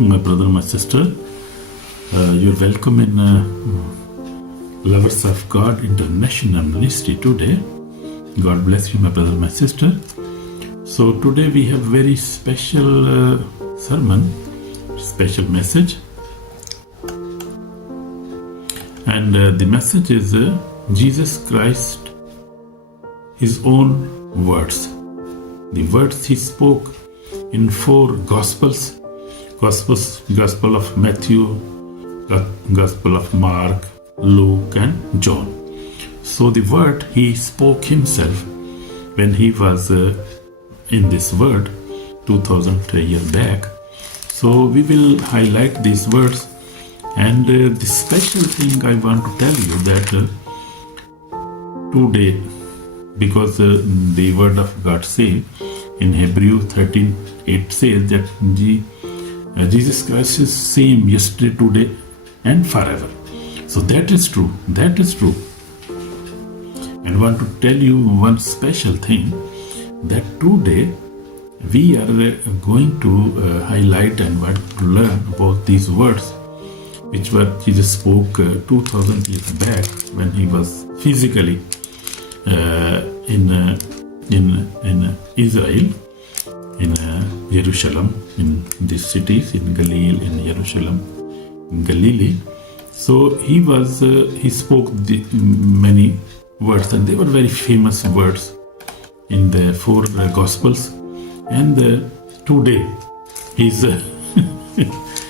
my brother, my sister. You're welcome in Lovers of God International Ministry today. God bless you, my brother, my sister. So today we have very special sermon, special message. And the message is Jesus Christ, His own words. The words He spoke in 4 Gospels. Gospel of Matthew, Gospel of Mark, Luke and John. So the word He spoke Himself when He was in this world 2000 years back. So we will highlight these words, and the special thing I want to tell you that today, because the word of God says in Hebrew 13:8 says that Jesus Christ is same yesterday, today and forever. So that is true. That is true. And I want to tell you one special thing, that today we are going to highlight and want to learn about these words which were Jesus spoke 2000 years back when He was physically in Israel, in Jerusalem, in these cities, in Galilee, in Jerusalem, in Galilee. So He spoke many words, and they were very famous words in the 4 Gospels. And today He's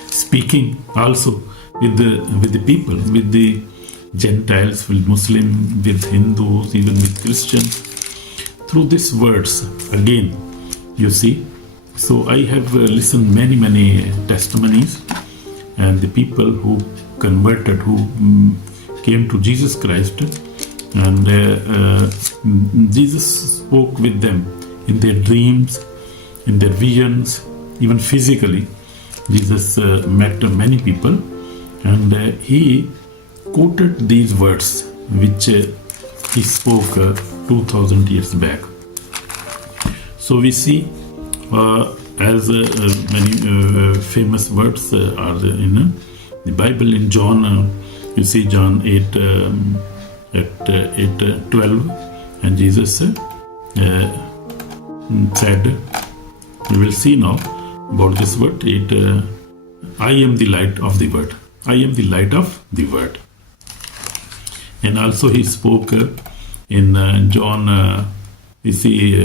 speaking also with the people, with the Gentiles, with Muslims, with Hindus, even with Christians, through these words again, you see. So I have listened many testimonies, and the people who converted, who came to Jesus Christ, and Jesus spoke with them in their dreams, in their visions, even physically. Jesus met many people, and He quoted these words which He spoke 2000 years back. So we see as many famous words are in the Bible. In John, you see John 8:12, and Jesus said, we will see now about this word, I am the light of the world. I am the light of the world. And also He spoke in John, we see